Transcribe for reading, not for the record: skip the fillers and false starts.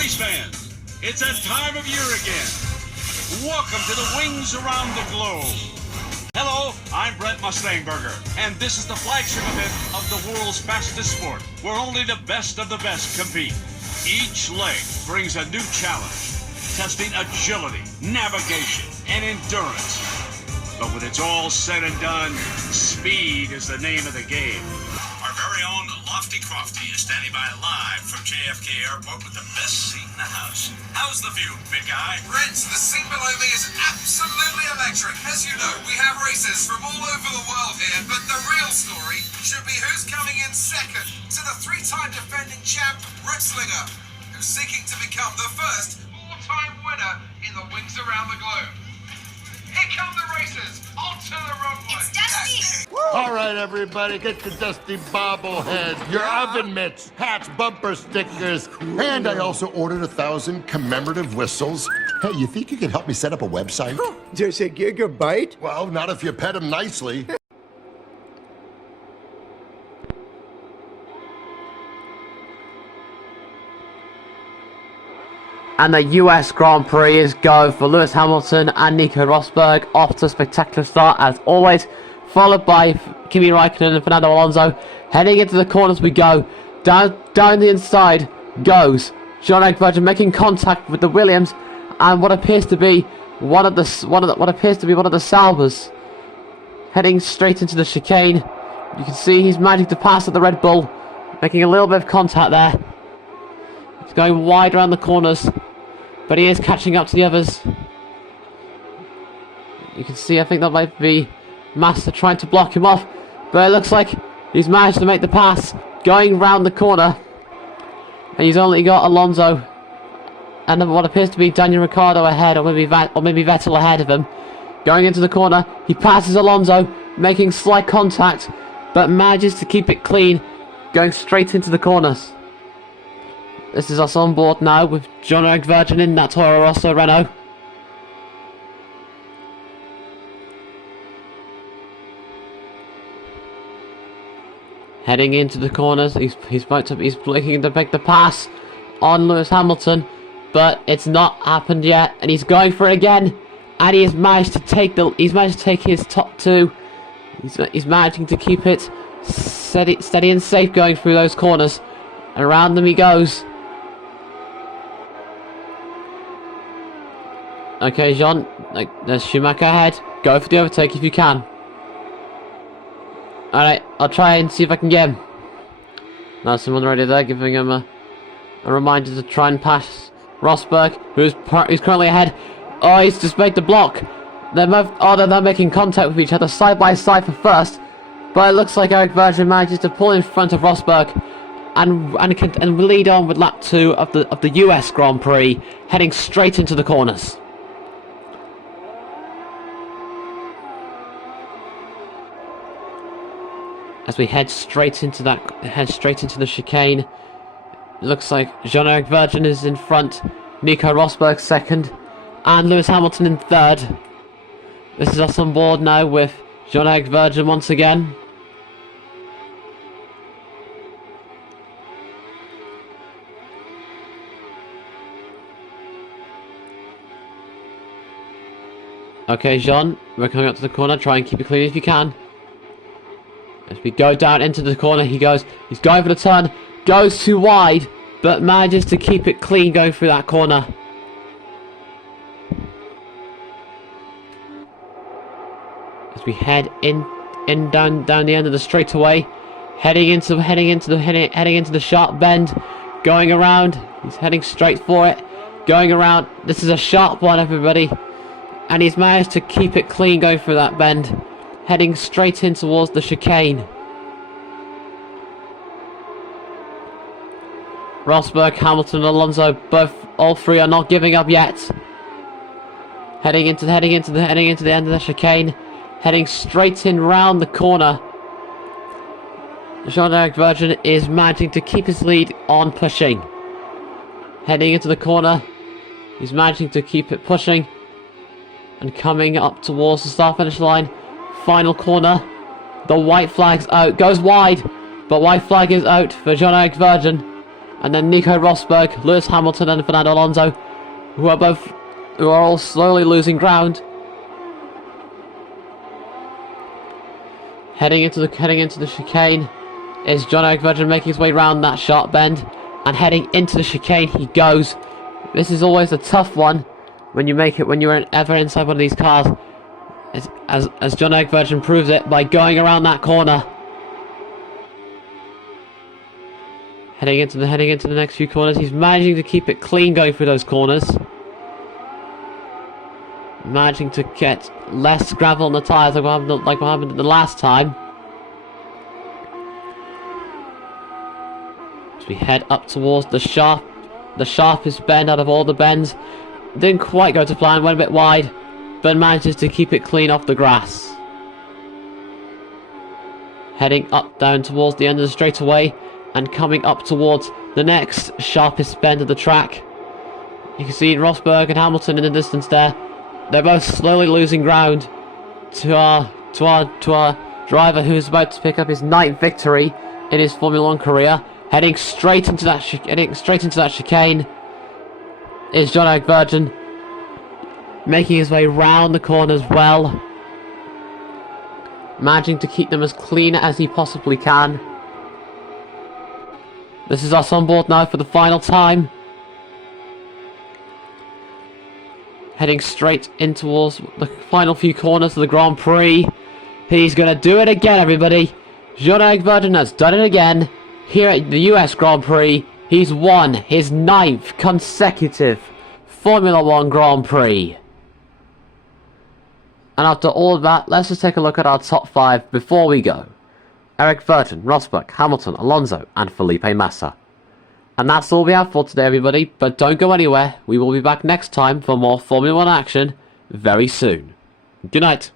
Race fans, it's that time of year again. Welcome to the Wings Around the Globe. Hello, I'm Brent Mustangberger, and this is the flagship event of the world's fastest sport, where only the best of the best compete. Each leg brings a new challenge, testing agility, navigation, and endurance. But when it's all said and done, speed is the name of the game. Our very own Lofty Crofty is standing by live from JFK Airport with the best seat in the house. How's the view, big guy? Brent, the scene below me is absolutely electric. As you know, we have races from all over the world here, but the real story should be who's coming in second to the three-time defending champ, Ritzlinger, who's seeking to become the first all-time winner in the Wings Around the Globe. Here come the racers, onto the runway. It's Dusty! All right, everybody, get your Dusty bobblehead, your oven mitts, hats, bumper stickers, and I also ordered 1,000 commemorative whistles. Hey, you think you can help me set up a website? Does a gigabyte? Well, not if you pet him nicely. And the US Grand Prix is go for Lewis Hamilton and Nico Rosberg, off to a spectacular start as always, followed by Kimi Raikkonen and Fernando Alonso. Heading into the corners we go. Down the inside goes Jean-Éric Vergne, making contact with the Williams and what appears to be one of the Salvers, heading straight into the chicane. You can see he's managing to pass at the Red Bull, making a little bit of contact there. He's going wide around the corners, but he is catching up to the others. You can see, I think that might be Massa trying to block him off, but it looks like he's managed to make the pass, going round the corner, and he's only got Alonso and what appears to be Daniel Ricciardo ahead, or maybe Vettel ahead of him. Going into the corner, he passes Alonso, making slight contact, but manages to keep it clean, going straight into the corners. This is us on board now with Jean-Éric Vergne in that Toro-Rosso Renault. Heading into the corners, he's looking to make the pass on Lewis Hamilton, but it's not happened yet, and he's going for it again, and he's managed to take his top two. He's managing to keep it steady and safe going through those corners, and around them he goes. Okay, Jean, there's Schumacher ahead. Go for the overtake if you can. Alright, I'll try and see if I can get him. Now someone already there, giving him a reminder to try and pass Rosberg, who's currently ahead. Oh, he's just made the block. They're making contact with each other side by side for first, but it looks like Éric Vergne manages to pull in front of Rosberg and lead on with lap 2 of the US Grand Prix, heading straight into the corners. As we head straight into the chicane, it looks like Jean-Éric Vergne is in front, Nico Rosberg second, and Lewis Hamilton in third. This is us on board now with Jean-Éric Vergne once again. Okay, Jean, we're coming up to the corner. Try and keep it clean if you can. As we go down into the corner, he's going for the turn, goes too wide, but manages to keep it clean going through that corner. As we head down the end of the straightaway, heading into the sharp bend, going around. He's heading straight for it, going around. This is a sharp one, everybody, and he's managed to keep it clean going through that bend, heading straight in towards the chicane. Rosberg, Hamilton, Alonso, all three are not giving up yet. Heading into the end of the chicane, heading straight in round the corner. Jean-Éric Vergne is managing to keep his lead on pushing. Heading into the corner, he's managing to keep it pushing and coming up towards the start-finish line. Final corner, the white flag's out, goes wide, but white flag is out for Jean-Éric Vergne, and then Nico Rosberg, Lewis Hamilton and Fernando Alonso, who are all slowly losing ground. Heading into the chicane is Jean-Éric Vergne making his way round that sharp bend, and heading into the chicane he goes. This is always a tough one when you're ever inside one of these cars, as Jean-Éric Vergne proves it by going around that corner. Heading into the next few corners, he's managing to keep it clean going through those corners. Managing to get less gravel on the tyres like what happened the last time. As we head up towards the sharpest bend out of all the bends. Didn't quite go to plan, went a bit wide, but manages to keep it clean off the grass. Heading down towards the end of the straightaway, and coming up towards the next sharpest bend of the track. You can see Rosberg and Hamilton in the distance there. They're both slowly losing ground to our driver, who is about to pick up his 9th victory in his Formula 1 career. Heading straight into that chicane is Jean-Éric Vergne, making his way round the corners well, managing to keep them as clean as he possibly can. This is us on board now for the final time. Heading straight in towards the final few corners of the Grand Prix. He's going to do it again, everybody. Jean-Éric Vergne has done it again here at the US Grand Prix. He's won his 9th consecutive Formula 1 Grand Prix. And after all of that, let's just take a look at our top 5 before we go. Éric Vergne, Rosberg, Hamilton, Alonso, and Felipe Massa. And that's all we have for today, everybody, but don't go anywhere. We will be back next time for more Formula 1 action very soon. Good night.